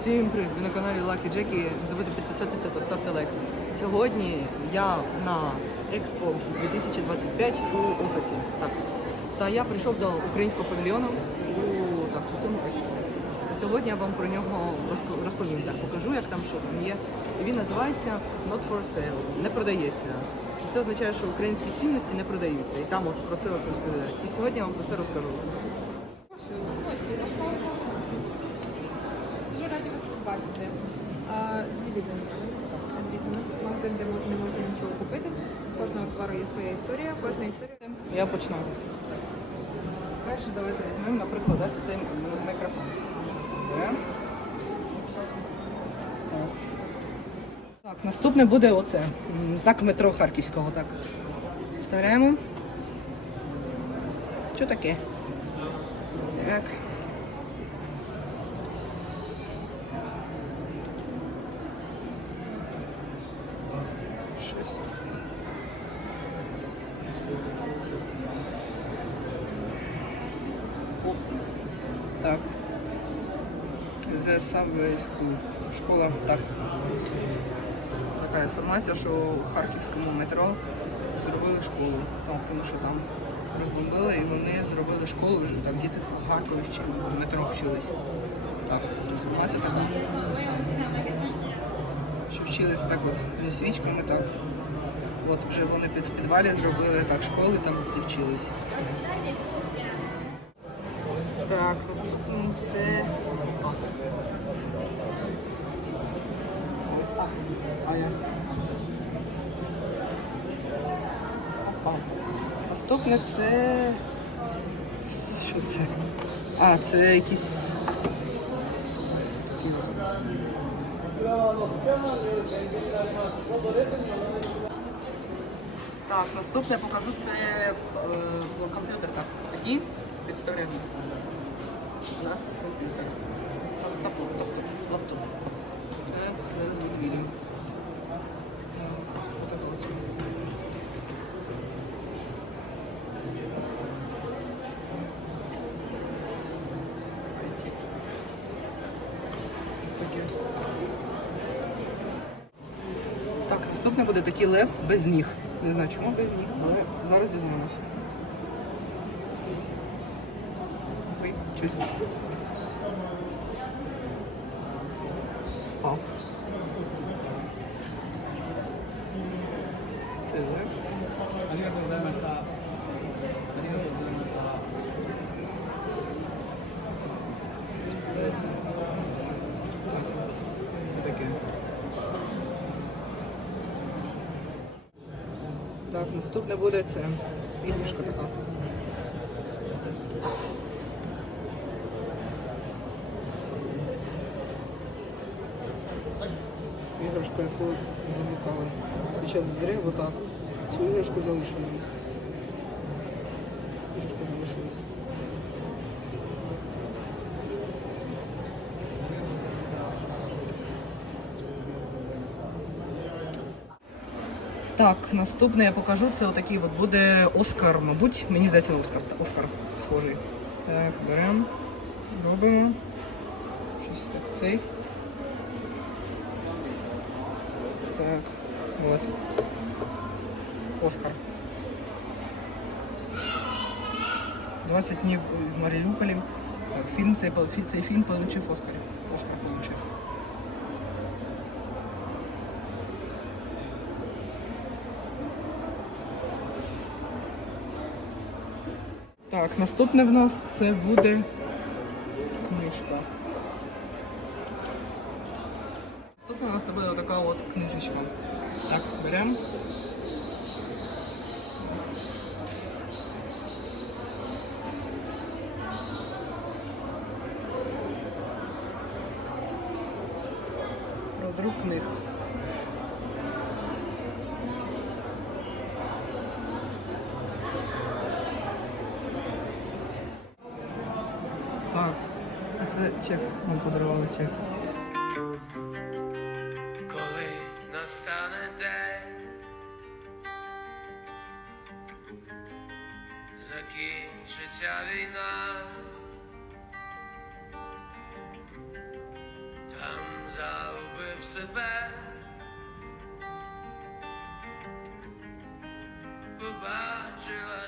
Всім привіт! Ви на каналі Lucky Jackie. Не забудьте підписатися та ставте лайк. Сьогодні я на Експо 2025 у Осаці. Так. Та я прийшов до українського павільйону у, так, у цьому експо. Сьогодні я вам про нього розповім. Так, покажу, як там що там є. Він називається Not for sale, не продається. Це означає, що українські цінності не продаються. І там от про це розповідають. І сьогодні я вам про це розкажу. Магазин, де не можна нічого купити. Кожного товару є своя історія, кожна історія. Я почну. Перше, давайте візьмемо, наприклад, цей мікрофон. Так, наступне буде оце. Знак метро Харківського. Так. Вставляємо. Що таке? Так. Так. The Subway School. Школа. Так. Така інформація, що у Харківському метро зробили школу. Так, тому що там розбомбили і вони зробили школу вже так. Діти в Харкові вчили, в метро вчились. Так, інформація така. Що вчилися так от зі свічками, так. От вже вони під в підвалі зробили так школи, там вчились. Так, наступний це. А. А, я. Опа. Наступне це. Що це? А, це якісь. Так, наступне покажу це е, комп'ютер. Так, тоді підставляємо. Нас комп'ютер. Лаптоп, лаптоп, лаптоп, лаптоп. Так, наступне буде такий лев без ніг. Не знаю, чому без ніг, але зараз дізнаємося. щось. О. Це так? Так, наступне буде це. Іграшка така. Іграшка, яку замикали під час зриву, так. Цю іграшку залишили. Іграшка залишилась. Так, наступне я покажу. Це отакий от буде Оскар, мабуть. Мені здається, Оскар. Оскар схожий. Так, беремо, робимо. Щось так цей. Так, от. Оскар. 20 днів в Маріуполі. Фільм цей, цей фільм отримав Оскар. Оскар отримав. Так, наступне в нас це буде книжка. Буде отака от книжечка. Так, беремо. Про друк книг. Так, це чек. Нам подарували чек. День, закінчиться війна, там в себе. Побачила